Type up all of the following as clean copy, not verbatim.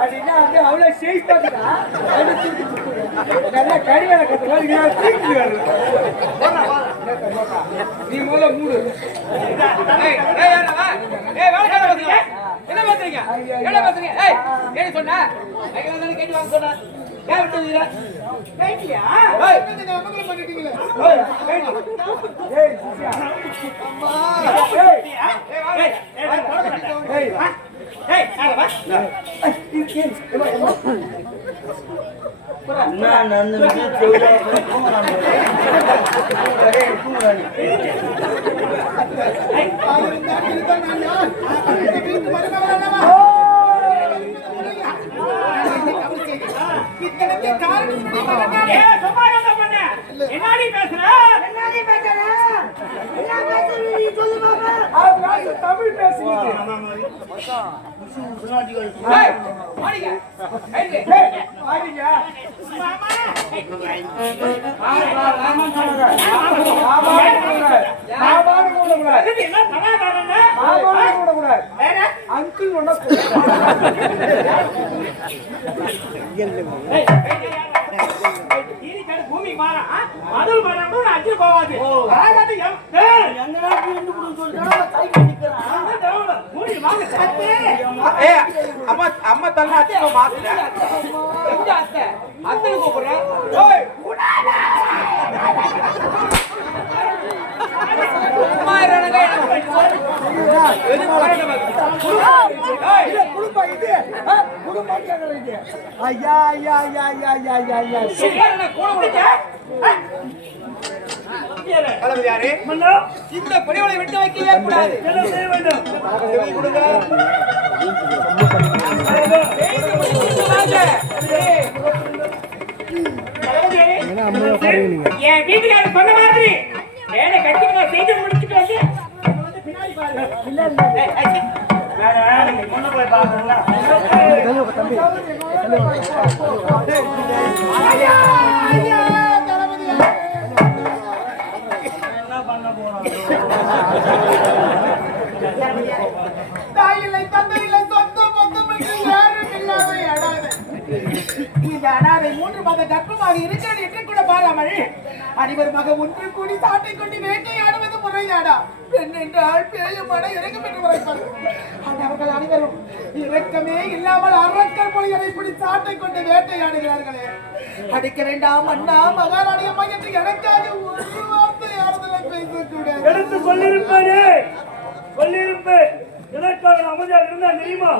அப்படின்னா வந்து அவ்வளவு சேஃப்டா நல்லா கடிவாள கத்துக்கலாம் நீ முதல்ல மூடு. என்ன பேசுறீங்க? என்ன பேசுறீங்க? ஏய் என்ன சொன்ன? ஐயா வந்து கேட்டு வாங்க சொன்ன. ஏன் விட்டீங்க? கேட்டியா? ஏய் நீங்க அமங்கலம் பண்ணிட்டீங்களே. ஏய் சுசியா. அம்மா. ஏய் ஏய் ஏய் ஆள வா. நான் நந்து செவுல போறான். ஏய் தூங்குறானே. ஏய் ஆளுங்க கிட்ட நான் யார்? வீட்டு மரமவரனவா? இத்தனைக்கு காரணம் நீ சமாதானம் பண்ண. என்னடி பேசுற? என்னடி பேசுற? என்ன பேசுற நீ சொல்லு பாப்பா. ஆ தமிழ் பேசுறீங்க. ஏய் மாடிங்க. ஏய் மாடிங்க. மாமா. ஆமா சொல்லுங்க. ஆமா சொல்லுங்க. இது என்ன சமாதானம்? ஆமா சொல்லுங்க. வேற அங்கிள் ஒண்ணு பூமி மாறா மதுள் மரம் அஞ்சு போவாது எங்க நாட்டுல இருந்து கூட சொல்றாங்க சைக்கிள் நிக்கறான். மூடி வாங்க அம்மா அம்மா தள்ள அத்தை மாத்துற எங்க அத்தை அத்தை கூப்பிடுறேன். ஓய் ஐயா ஐயா ஐயா ஐயா ஐயா ஐயா ஐயா இந்த கொடிகளை விட்டு வைக்கவே கூடாது. என் வீட்டுக்காரர் சொன்ன மாதிரி வேலை கட்டி செய்து முடிச்சுட்டு வந்து பின்னாடி பாருங்க. போய் பாக்குறீங்களா? என்ன பண்ண போறோம்? தாயில்லை தந்தையில்லை சொத்து பொத்து என்று யாரும் இல்லாத அடாது. இந்த அனாதை 3 மாத கர்ப்பமாக இருக்கிறது என்று கூட பாராமல் அனைவருமாக ஒன்று கூடி சாட்டை கொண்டு வேட்டையாடுவது முறையாடா. பெண் என்றால் பேயமான இறக்கம் என்று உரைப்பார்கள். அவர்கள் அனைவரும் இரக்கமே இல்லாமல் அரக்கர் மொழிகளை இப்படி சாட்டை கொண்டு வேட்டையாடுகிறார்களே. அடிக்க வேண்டாம் அண்ணா மகாராணி அம்மா என்று எனக்காக ஒரு வார்த்தை ஆறுதலாக பேசக்கூடாது. எடுத்து சொல்லிருப்பாரு சொல்லிருப்பேன். எனக்காக அமைதியாக இருந்தா தெரியுமா?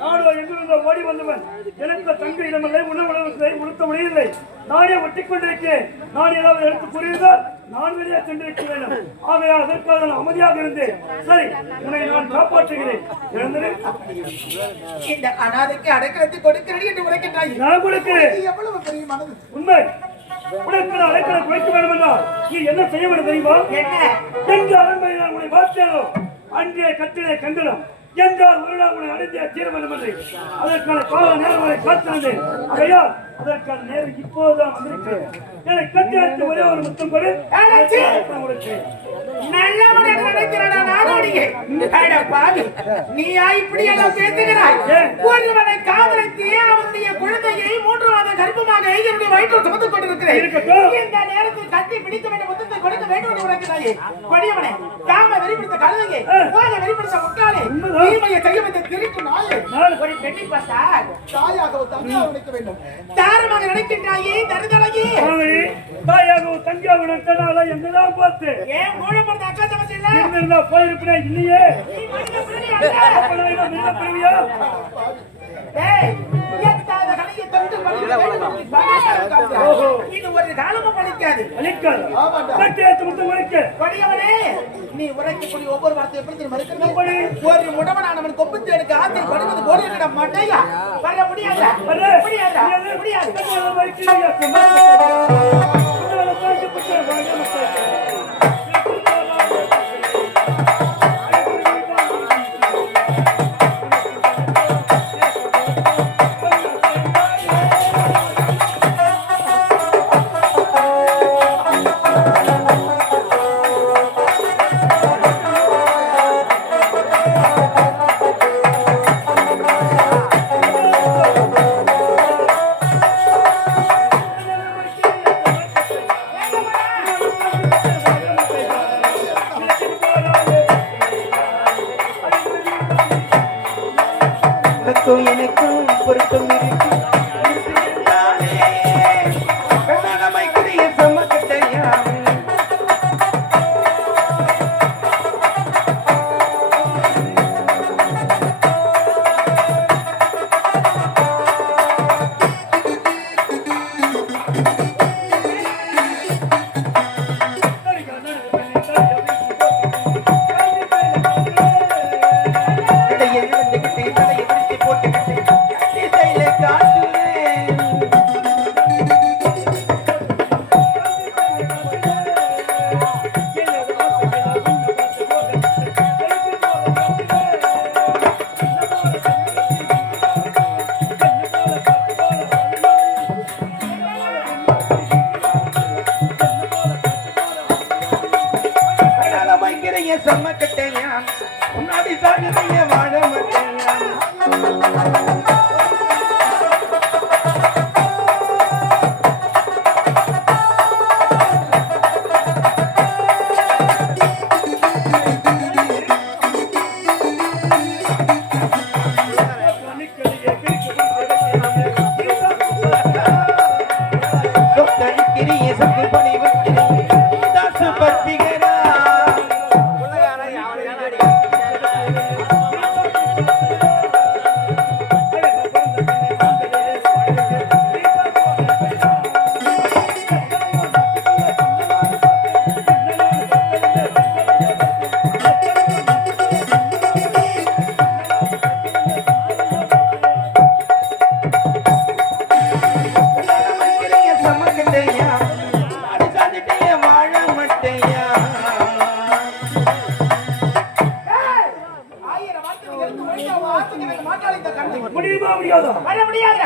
நானும் எங்கிருந்த ஓடி வந்தவன். எனக்கு தங்க இடமில்லை, உணவு உடுத்த முடியவில்லை. நானே ஒட்டிக் கொண்டிருக்கிறேன். நான் ஏதாவது எடுத்து கூறியிருந்தால் நான் வெளியே சென்றிருக்க வேண்டும். ஆகையால் அதற்காக நான் அமைதியாக இருந்தேன். சரி, உன்னை நான் காப்பாற்றுகிறேன். இந்த அனாதைக்கு அடைக்கலத்தை கொடுக்கிறேன் என்று உரைக்கின்றாய். நான் கொடுக்கிறேன். எவ்வளவு பெரிய மனது. உண்மை. உனக்கு அடைக்கலம் குறைக்க வேண்டும் என்றால் நீ என்ன செய்ய வேண்டும் தெரியுமா? என்ன எந்த அரண்மனை நான் உன்னை பார்த்தேனோ அன்றே கட்டிலே கண்டனம் என்றால் ஒரு நாள் உன்னை அடைந்தே தீர வேண்டும் என்று அதற்கான கால நேரம் வரை காத்திருந்தேன். ஆகையால் அதற்கான நேரம் இப்போதுதான் வந்திருக்கிறேன். என்னை கட்டியத்து ஒரே ஒரு முத்தம் கொடு. நல்லவன் என்று நினைக்கிறடா நாடோடியே. அட பாவி, நீயா இப்படி எல்லாம் பேசுகிறாய்? ஒருவனை காதலித்து அவனுடைய குழந்தையை 3 மாத கர்ப்பமாக என்னுடைய வயிற்றில் சுமந்து கொண்டிருக்கிறேன். இந்த நேரத்தில் கட்டி பிடிக்க வேண்டும், முத்தத்தை கொடுக்க வேண்டும் என்று உரைக்கிறாயே. கொடியவனே, காம வெறிபிடித்த கழுதையே, போக வெறிபிடித்த முட்டாளே, தீமையை செய்ய வந்த திருட்டு நாயே, ஒரு பெண்ணை பார்த்தால் தாயாக தந்தையாக நினைக்க வேண்டும். தாரமாக நினைக்கின்றாயே தருதலையே. தாயாக தங்கையாக நினைத்தனால என்னதான் பார்த்து ஏன் மூலப்பட்ட அக்கா தங்கச்சி இல்ல? இருந்தா போயிருப்பேன். இல்லையே, நீ மனித பிறவி அல்ல. ஏய், எத்தாத கலையை தந்து பலிக்க வேண்டும். இது ஒரு காலமும் பலிக்காது. கட்டியத்து முத்தம் கொடுக்க. கொடியவனே, நீ உரைக்கக்கூடிய ஒவ்வொரு வார்த்தை எப்படி மறுக்கணும்? ஒரு முடவனானவன் கொம்பு தேடுக்கு ஆற்றில் படுவது போடுகிற மாட்டையா? வர முடியாது, முடியாது, முடியாது. இடையே நடந்துகிட்டு தலையை விரிச்சு போட்டுக்கிட்டு திசையில காட்டுறேன். செம்ம கட்டையா முன்னாடி சாகுதைய வாழ மாட்டேயா. சொத்தடிக்கிறிய சத்து பணி வச்சு தாசு பத்திகரா. முடியுமா முடியாதா? வர முடியாது.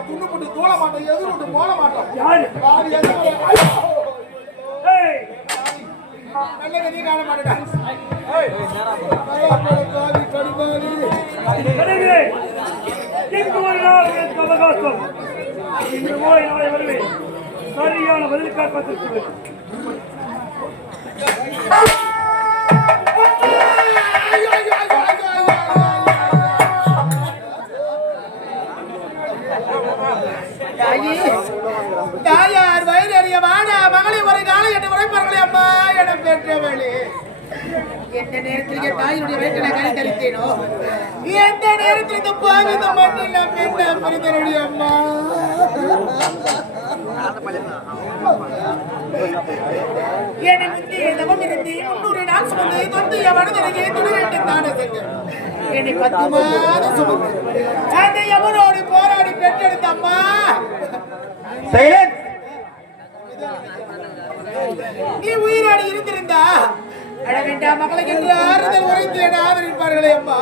மாட்டோம் துண்ணு போட்டு தூள மாட்டோம் எது விட்டு மோள மாட்டோம் யாரு யாரு எது ஐயோ! ஏய் நல்ல கதையை காண மாட்டேடா கடவுளே இங்கு ஒரு நாள் எனக்கு அவகாசம் இன்று போய் நாளை வருவேன் சரியான பதிலுக்காக காத்திருக்கிறேன் தாயார் வயிறு அறிய வாடா மகளை ஒரு காலம் என்று உரைப்பார்களே அம்மா என பெற்றவளே எந்த நேரத்தில் என் தாயினுடைய வயிற்றில் கரை தெளித்தேனோ எந்த நேரத்தில் இந்த பாவி இந்த மண்ணில் நான் பெண்ண பிரிந்தனுடைய அம்மா எனக்கு தவம் இருந்து 300 நாள் சுமந்து தொந்திய மனதிலேயே துணிரட்டு தான செஞ்சேன் என்னை 10 மாதம் சுமந்து அந்த யமனோடு போராடி பெற்றெடுத்த அம்மா சைலன்ஸ். நீ உயிரோடு இருந்திருந்தா அட வேண்டாம் மகளை என்று ஆறுதல் உரைத்து என ஆதரிப்பார்களே அம்மா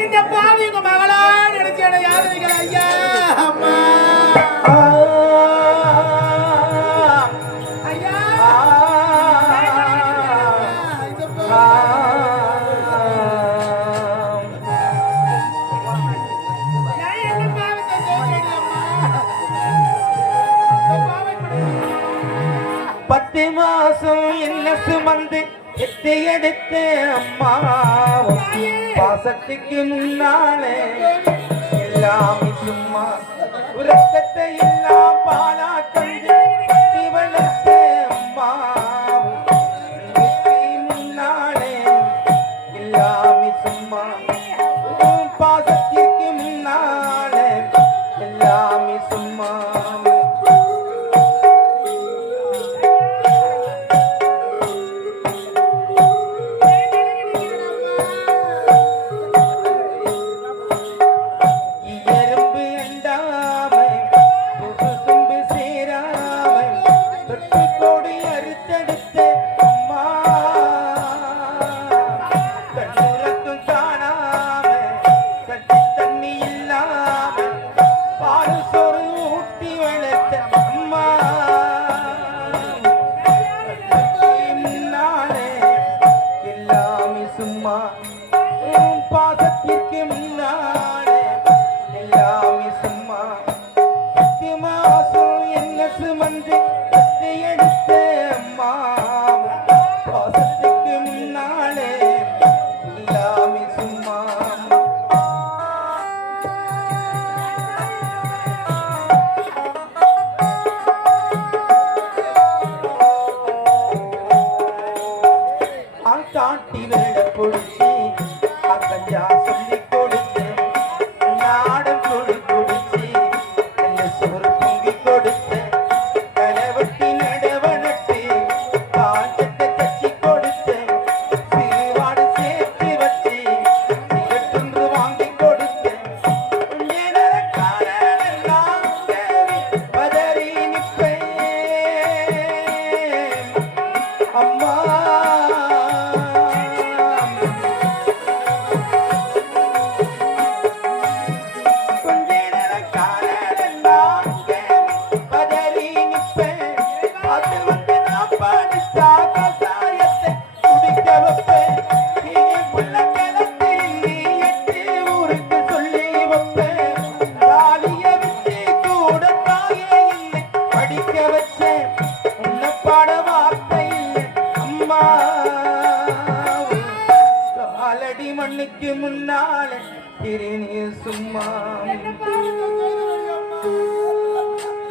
இந்த பாவி உங்க மகளா நினைச்சு என யாதனைகள் ஐயா அம்மா ஐயா நான் என்ன பாவத்தை செய்தேன் அம்மா 10 மாசம் என்ன சுமந்து எத்தி எடுத்த அம்மா பாசத்துக்கு முன்னாலே எல்லாமே சும்மா உறக்கத்தை எல்லாம் பாலா கண்டு கட்டி வளர்த்த அம்மா முன்னாலே எல்லாமே சும்மா பாசத்திற்கு முன்னாலே எல்லாமே சும்மா எறும்பு அண்டாம தும்பு சேராம தொட்டு கொடி அறுத்தெடுத்த அம்மா கண்ணுறக்கும் காணாம கட்டி தண்ணி இல்லாம பால் சோறு ஊட்டி வளர்த்த அம்மா முன்னாலே எல்லாமே சும்மா பாசத்திற்கு முன்னாலே எல்லாமே சும்மா 10 மாசம் என்ன சுமந்து கட்டி எடுத்த அம்மா பாசத்துக்கு முன்னாலே எல்லாமே சும்மா காட்டி வெள்ள பொடிச்சு அக்கஞ்சா சொல்லி கொடுத்து நாடம் குழு குடிச்சு என்ன சோறு பொங்கி கொடுத்து கலவட்டி நடவனட்டு காஞ்சத்தை தச்சு கொடுத்து சிறுவாடு சேர்த்து வச்சு சிகட்டுன்று வாங்கி கொடுத்து காரணெல்லாம் பதறி நிற்பேன் அம்மா மண்ணுக்கு முன்னால திருநீர் சும்மா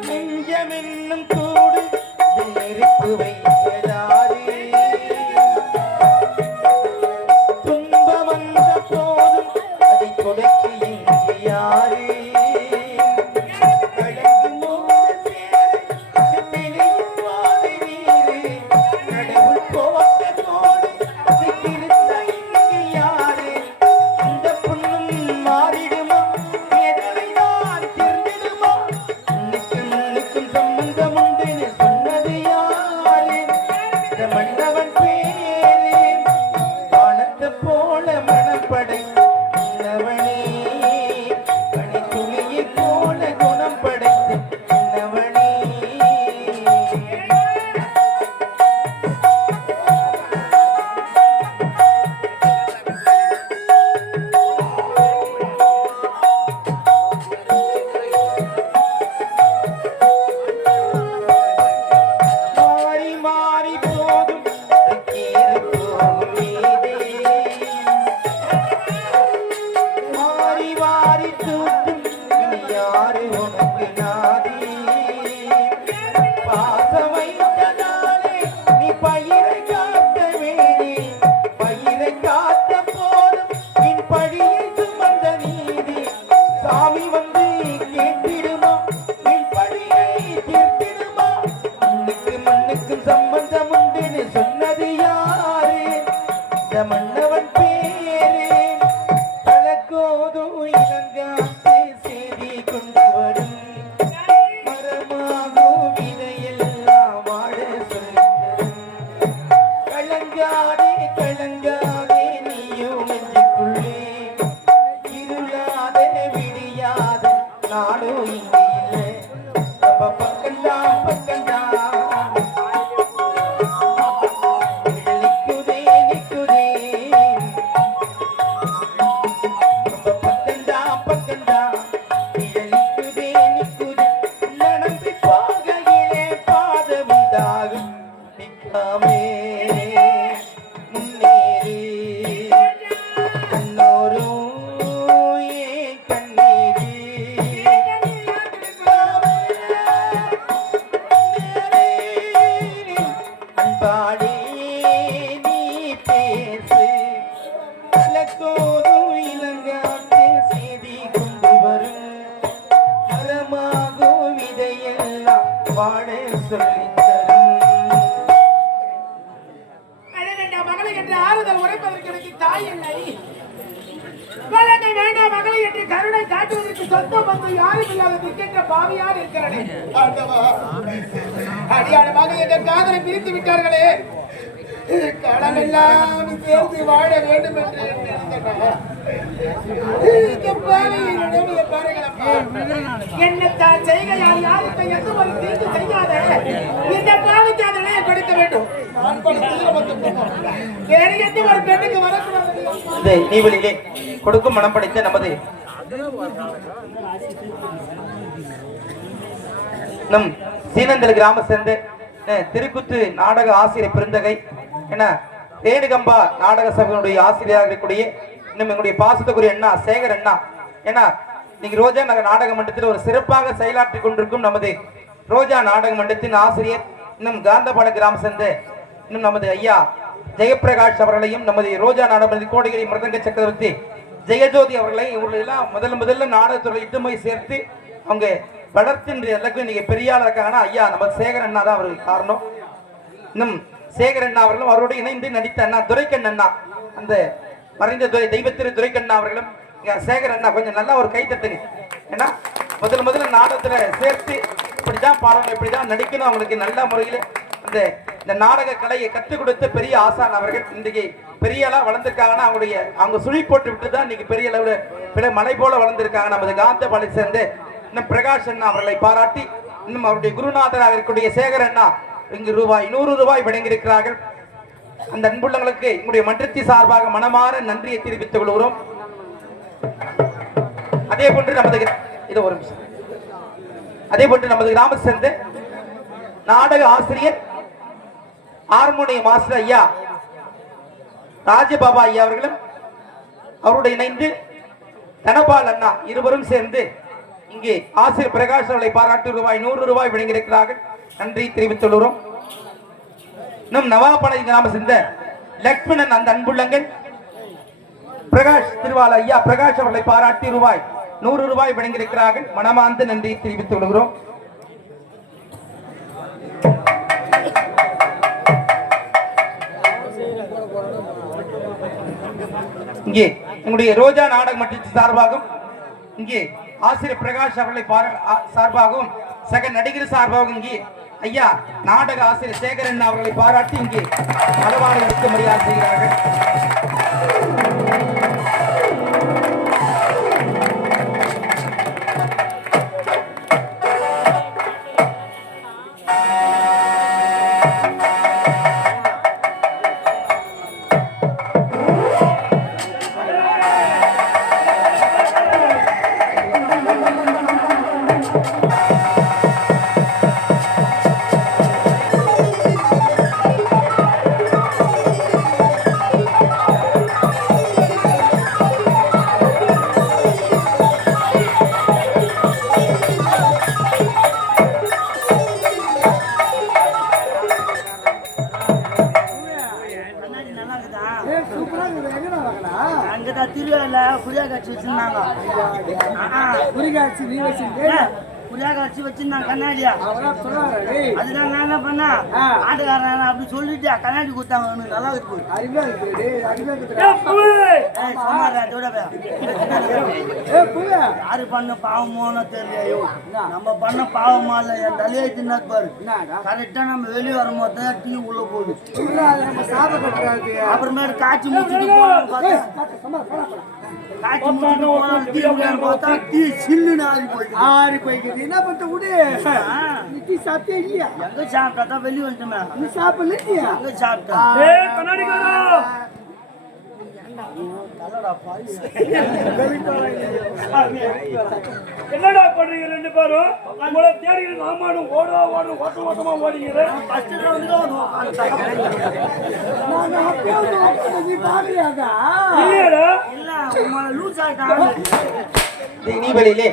நெஞ்சம் என்னும் கூடு நெருப்பு வைத்ததாரே துன்பம் வந்த போதும் அதை கொடுத்து எங்கியாரே சம்பந்தம் உண்டு சொன்னது யாரு மன்னவன் பேரே கலக்கோதும் இளங்காத்து செய்தி கொண்டு வரும் மரமாகும் விதையெல்லாம் வாழ சொல்லித்தரும் கலங்காதே கலங்காதே நீயும் நெஞ்சுக்குள்ளே இருளாத விடியாத நானும் இங்கே இல்லை பக்கம்தான் பக்கம்தான் மகளை என்று ஆறுதல் உரைப்பதற்கு எனக்கு தாய் இல்லை. வளங்கள் வேண்டாம் மகளை என்று கருணை காட்டுவதற்கு சொந்த பந்து யாரும் இல்லாத திக்கென்ற பாவியார் இருக்கிறனே. அடியான மகள் என்ற காதலை பிரித்து விட்டார்களே. கடமெல்லாம் சேர்ந்து வாழ வேண்டும் என்று என்னத்தான் செய்கையால் யாருக்கு எந்த ஒரு தீங்கு செய்யாத இந்த பாவிக்கு அதனை கொடுக்க வேண்டும். வேறு எந்த ஒரு பெண்ணுக்கு வரக்கூடாது. நீவெளியிலே கொடுக்கும் மனம் படைத்த நமது நம் சீனந்தல் கிராம சேர்ந்த திருக்குத்து நாடக ஆசிரியர் பெருந்தகை என ரேணுகம்பா நாடக சபையினுடைய ஆசிரியராக இருக்கக்கூடிய இன்னும் எங்களுடைய பாசத்துக்குரிய அண்ணா சேகர் அண்ணா ஏன்னா இன்னைக்கு ரோஜா நகர் நாடக மன்றத்தில் ஒரு சிறப்பாக செயலாற்றி கொண்டிருக்கும் நமது ரோஜா நாடக மன்றத்தின் ஆசிரியர் இன்னும் காந்தபாட கிராம சேர்ந்த இன்னும் நமது ஐயா ஜெயபிரகாஷ் அவர்களையும் நமது ரோஜா நாடக கோடிகிரி மிருதங்க சக்கரவர்த்தி ஜெயஜோதி அவர்களையும் இவர்களெல்லாம் முதல்ல நாடகத்துறை இட்டுமை சேர்த்து அவங்க வளர்த்தின்ற எல்லாருக்கும் இன்னைக்கு பெரிய ஆள் இருக்காங்கன்னா ஐயா நம்ம சேகர் அண்ணா தான் அவருக்கு காரணம். இன்னும் சேகர் அண்ணா அவர்களும் அவரோடு இணைந்து நடித்த அண்ணா துரைக்கண் அண்ணா அந்த மறைந்த தெய்வத்திரு துரைக்கண்ணா அவர்களும் சேகர் அண்ணா கொஞ்சம் நல்லா ஒரு கை தட்டுங்க. ஏன்னா முதல்ல நாடகத்துல சேர்த்து இப்படிதான் பாடணும் இப்படிதான் நடிக்கணும் அவங்களுக்கு நல்ல முறையில் இந்த நாடக கலையை கற்றுக் கொடுத்த பெரிய ஆசான் அவர்கள் இன்றைக்கு பெரிய அளவு வளர்ந்துருக்காங்கன்னா அவங்க சுழி போட்டு விட்டு தான் இன்னைக்கு பெரிய அளவில் மலை போல வளர்ந்துருக்காங்க. நமது காந்தபாலை சேர்ந்து இன்னும் பிரகாஷ் அண்ணா அவர்களை பாராட்டி இன்னும் அவருடைய குருநாதராக இருக்கக்கூடிய சேகர் அண்ணா இங்கு ₹100 வழங்கியிருக்கிறார்கள். அந்த அன்புள்ளங்களுக்கு எங்களுடைய மன்றத்தி சார்பாக மனமாற நன்றியை தெரிவித்துக் கொள்கிறோம். அதே போன்று நமது கிராமத்தை சேர்ந்த நாடக ஆசிரியர் ஹார்மோனியம் மாஸ்டர் ஐயா ராஜபாபா ஐயா அவர்களும் அவருடைய இணைந்து தனபால் அண்ணா இருவரும் சேர்ந்து இங்கே ஆசிரியர் பிரகாஷ் அவர்களை பாராட்டி ₹100 வழங்கியிருக்கிறார்கள். நன்றி தெரிவித்துள்ளோம். நம் நவாபாளைய கிராம சேர்ந்த லக்ஷ்மணன் அந்த அன்புள்ளங்கள் பிரகாஷ் திருவாள ஐயா பிரகாஷ் அவர்களை பாராட்டி ₹100 வழங்கியிருக்கிறார்கள். மனமார்ந்த நன்றி தெரிவித்துக் கொள்கிறோம். இங்கே எங்களுடைய ரோஜா நாடக மன்றத்தின் சார்பாகவும் இங்கே ஆசிரியர் பிரகாஷ் அவர்களை சார்பாகவும் சக நடிகர் சார்பாகவும் இங்கே ஐயா நாடக ஆசிரியர் சேகரன் அவர்களை பாராட்டி இங்கே அளவாளர்களுக்கு மரியாதை செய்கிறார்கள். அப்படியே கட்சி வச்சிருந்தான் கண்ணாடியா அவரெல்லாம் சொல்றாரு டேய் அதுதான் நான் என்ன பண்ணேன் ஆட்டுக்காரன் அப்படி சொல்லிட்டு கண்ணாடி கொடுத்தாங்க அவனுக்கு நல்லா இருக்கு அருமையா இருக்கு டேய் அருமையா இருக்கு ஏய், புவி. சமாரா அதோட ஏய் புள்ள யாரு பண்ண பாவமோன்னு தெரியலையோ நம்ம பண்ண பாவமா இல்ல என் தலையை தின்னா பாரு கரெக்டா நம்ம வெளியே வரும்போது தான் டீ உள்ள போகுது புள்ள நம்ம சாப கட்டுறாரு அப்புறமேட்டு காய்ச்சி முடிச்சுட்டு போனோம் பார்த்தா காய்ச்சி முடிச்சுட்டு போனோம் டீ குடியான்னு பார்த்தா டீ சில்லுன்னு ஆறி போயிடுது என்ன பண்ண விடு நீ சாப்பிட்டே இல்லையா எங்க சாப்பிட்டா தான் வெளியே வந்துட்டோமே நீ சாப்பிடல இல்லையா எங்க சாப்பிட்டா ஏய், கண்ணாடிக்காரா. என்னடா பண்றீங்க ரெண்டு பேரும் உங்களை தேடி ஆமாடும் ஓடும் ஓட்டமா ஓடிங்கிற ஃபர்ஸ்ட் ரவுண்டுக்கு நான் அப்பவே வந்து நீ பாக்கறியாடா இல்லையாடா இல்ல உங்களை லூஸ் ஆயிட்டான் நீ வெளியிலே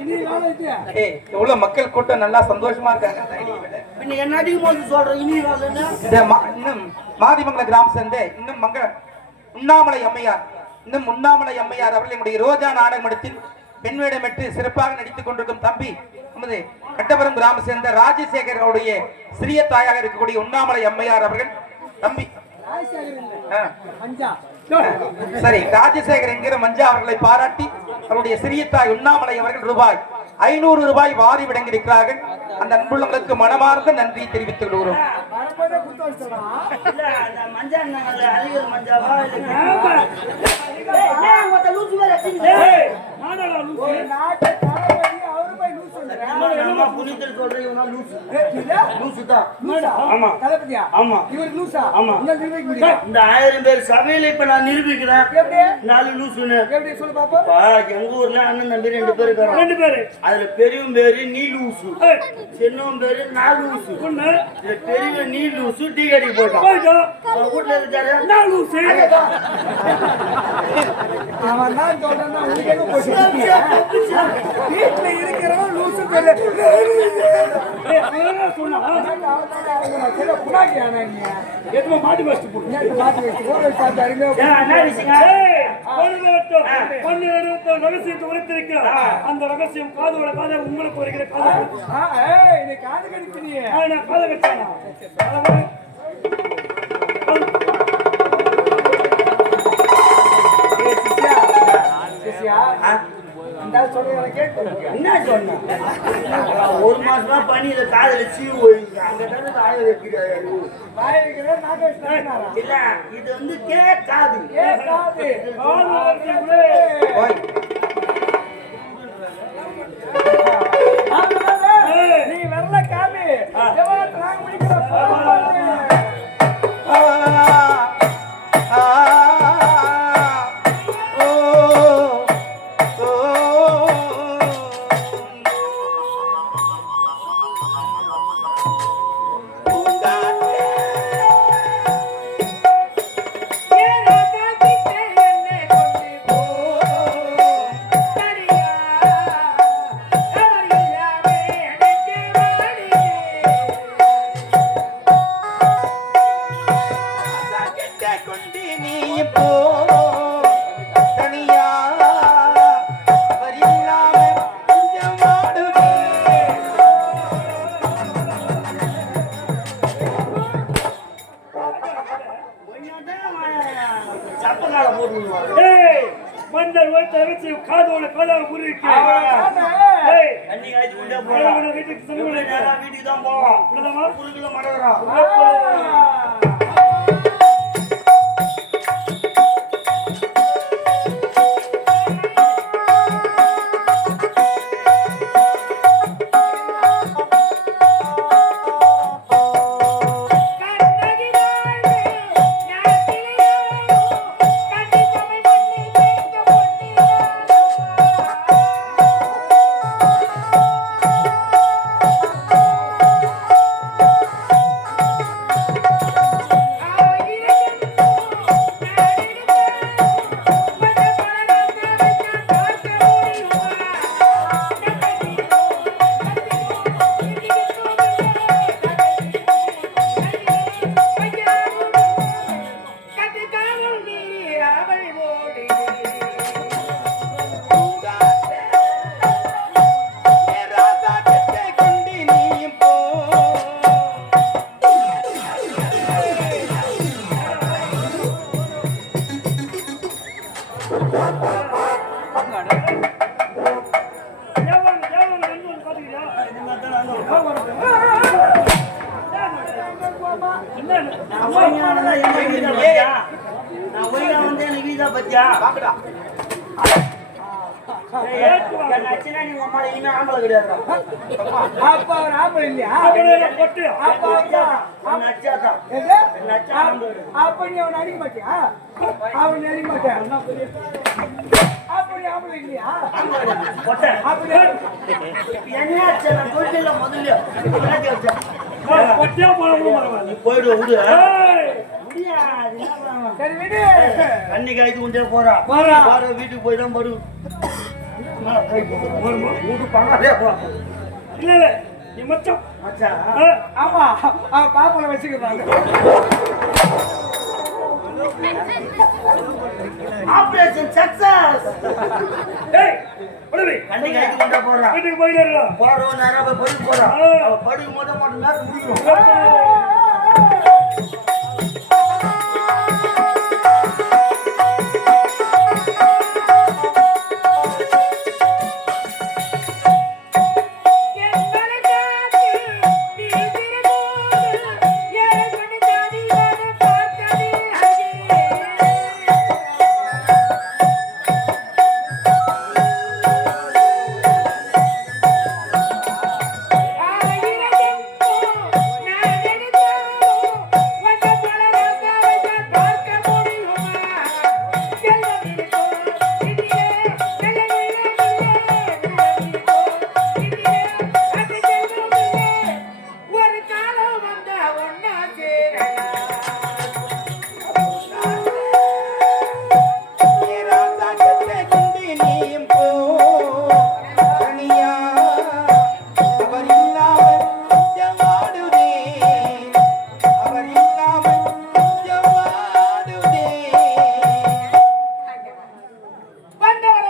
இனி வேலை இது ஏய் எவ்வளவு மக்கள் கூட்டம் நல்லா சந்தோஷமா இருக்காங்க இந்த இனிய வேளை. பின்ன என்னடிக்கு போது சொல்றேன் இனி வரலன்னு இந்த இன்னும் மாதிமங்கல கிராம சேர்ந்த இன்னும் உண்ணாமலை அம்மையார் அவர்கள் எங்களுடைய ரோஜா நாடகமடத்தில் பெண் வேடமிட்டு சிறப்பாக நடித்துக் கொண்டிருக்கும் தம்பி நமது கட்டபுரம் கிராம சேர்ந்த ராஜசேகர் அவருடைய சிறிய தாயாக இருக்கக்கூடிய உண்ணாமலை அம்மையார் அவர்கள் தம்பி அஞ்சா சரி ராஜசேகர் என்கிற மஞ்சா அவர்களை பாராட்டி அவருடைய சிறிய தாய் உண்ணாமலை அவர்கள் ரூபாய் 500 வாரி வழங்கியிருக்கிறார்கள். அந்த அன்புள்ளங்களுக்கு மனமார்ந்த நன்றி தெரிவித்துக் கொள்கிறோம். வரம்போதே குத்து வச்சடா இல்ல அந்த மஞ்சா நகர்ல அழிகிற மஞ்சாவா ஏய் மொத்த லூசு வேற வச்சிருக்கீங்க ஏய், நானடா லூசு. நாட்டை தளபதி அவரு போய் லூஸ் சொல்றாரு நம்ம புனிதர் சொல்றேன் இவனா லூசு இல்ல லூசு தான் லூசா ஆமா. தளபதியா ஆமா. இவர் லூசா ஆமா. இந்த நிர்வகிக்க முடியும் இந்த 1000 பேர் சபையில இப்ப நான் நிரூபிக்கிறேன் எப்படி 4 லூசுன்னு எப்படி சொல்லு பாப்போம் பா எங்க ஊர்ல அண்ணன் தம்பி 2 பேர் இருக்காங்க ரெண்டு பேரு அதுல பெரியவன் பேரு நீ லூசு ஏய், சின்னவன் பேரு நான் லூசு ஒண்ணு இதுல பெரியவன் நீ லூசு டீ கடைக்கு போயிட்டான் போயிட்டா அவன் வீட்டுல இருக்காரு நான் லூசு. அவன் தான் சொல்றான் உங்களுக்கு எங்க போச்சு வீட்டுல இருக்கிறவன் லூசு தெரியல ஏய், அவன் என்ன சொன்னா? எதுவுமே மாட்டி வச்சுட்டு போடு. ஏய், பொண்ணு எடுத்த ரகசியத்தை உரைத்திருக்கிறார். அந்த ரகசியம் காதோட காதை உங்களுக்கு வருகிற காது. காது கடிப்பினியே நான் காதை வச்சானா? என்ன சொன்ன ஒரு மாசமா பனியில காதல சீவு போயிருக்கு அங்கதானே காய வைக்கிறாரு இல்ல இது வந்து கேட்காது காது வரைக்குமே. ஓய், ஏய், நீ வரல காமி எவ்வளவு நாங்க முடிக்கிறோம் ஆ, ஆ, ஓ, ஓ. கொண்டு நீ போ தனியா வரில்லாம கொஞ்சமாடுவே. சப்பக்கால போட்டுருவாரு ஏய், மன்னர் வைத்த ரகசியம் காதோட காதாக புரியிருக்கு. ஏய், தண்ணி காய்ச்சி கொண்டே அவனை போறான் உன்னை வீட்டுக்கு சென்று நேரா வீட்டுக்கு தான் போவான் விடலாமா? குறுக்குல மடகுறான் ஆ என்ன நான் ஒழுங்கா வந்தா எனக்கு வீசா பத்தியா? நான் ஒழுங்கா வந்தா எனக்கு வீசா பத்தியா? வாங்கடா. என் அச்சனா நீ உங்க அம்மா இனிமே ஆம்பளை கிடையாதுடா. அப்ப அவர் ஆம்பளை இல்லையா? அப்படியே பொட்டு அப்ப அவர்தான். என் அச்சாதான். எது? என் அச்சா ஆம்பளை கிடையாது. அப்ப நீ அவனை அடிக்க மாட்டியா? அவனை அடிக்க மாட்டேன். அப்ப நீ ஆம்பளை இல்லையா? பொட்டை. அப்படியே என்ன அச்சா நான் சொல்லிட்டேன்ல முதல்ல. என்ன அச்சா? பொட்டியா போனவங்க பரவாயில்ல. நீ போயிடு விடு. ஏய், முடியாது. என்ன பண்ணலாம்? சரி விடு. தண்ணி காய்ச்சி கொண்டே போறா. போறா. போற வீட்டுக்கு போய் தான் படு. வீட்டு பணம் இல்ல இல்ல நீ மச்சான் மச்சா ஆமா அவன் பாப்பல வச்சுக்கிறாங்க. Operation success. ஏய் உடனே தண்ணி காய்ச்சி கொண்டே போறா. வீட்டுக்கு போயிடலாம் போறோம் நேரம் போய் படுக்க போறா. அவ படுக்கும் போது மட்டும் நேரம் முடியும்.